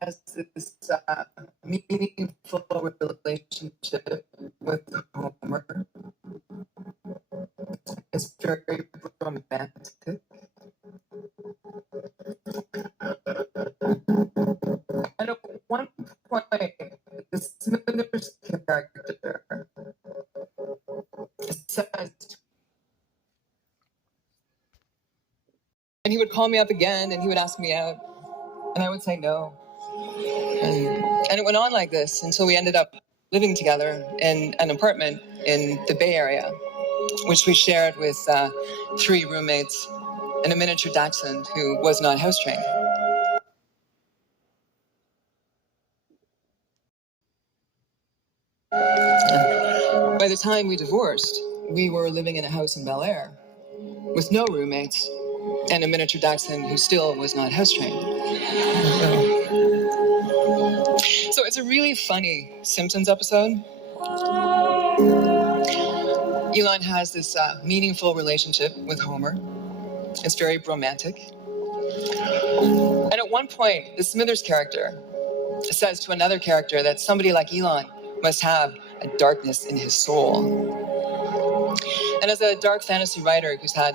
has this meaningful relationship with Homer. It's very romantic. And at one point, the Smithers character says, and he would call me up again and he would ask me out, and I would say no. And it went on like this until we ended up living together in an apartment in the Bay Area, which we shared with 3 roommates and a miniature dachshund who was not house trained. By the time we divorced, we were living in a house in Bel Air with no roommates and a miniature dachshund who still was not house trained. So it's a really funny Simpsons episode. Elon has this meaningful relationship with Homer. It's very romantic. And at one point, the Smithers character says to another character that somebody like Elon must have a darkness in his soul. And as a dark fantasy writer who's had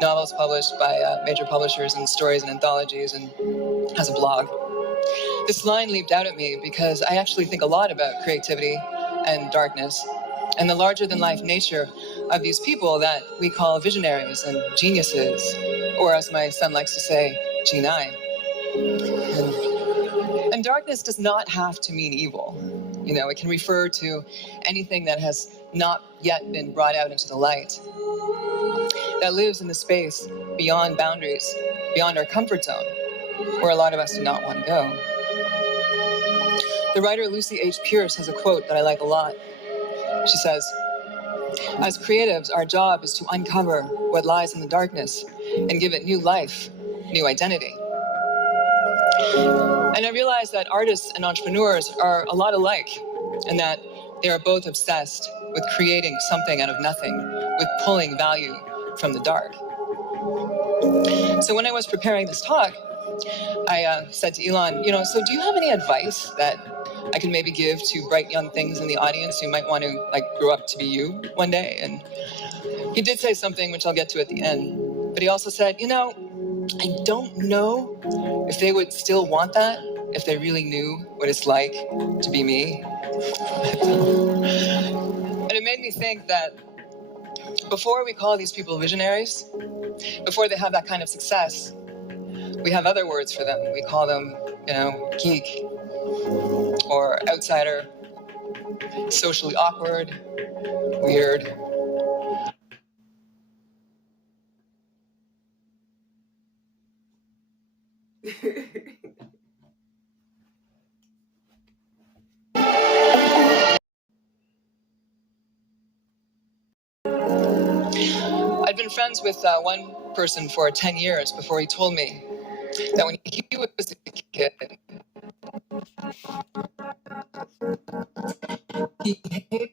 novels published by major publishers and stories and anthologies and has a blog, this line leaped out at me because I actually think a lot about creativity and darkness and the larger-than-life nature of these people that we call visionaries and geniuses, or as my son likes to say, genii. And darkness does not have to mean evil. You know, it can refer to anything that has not yet been brought out into the light, that lives in the space beyond boundaries, beyond our comfort zone, where a lot of us do not want to go. The writer Lucy H. Pierce has a quote that I like a lot. She says, "As creatives, our job is to uncover what lies in the darkness and give it new life, new identity." And I realize that artists and entrepreneurs are a lot alike, and that they are both obsessed with creating something out of nothing, with pulling value from the dark. So when I was preparing this talk, I said to Elon, so do you have any advice that I can maybe give to bright young things in the audience who might want to grow up to be you one day? And he did say something which I'll get to at the end, but he also said, I don't know if they would still want that if they really knew what it's like to be me. And it made me think that before we call these people visionaries, before they have that kind of success, we have other words for them. We call them, geek or outsider, socially awkward, weird. I'd been friends with one person for 10 years before he told me that when he was a kid, he hated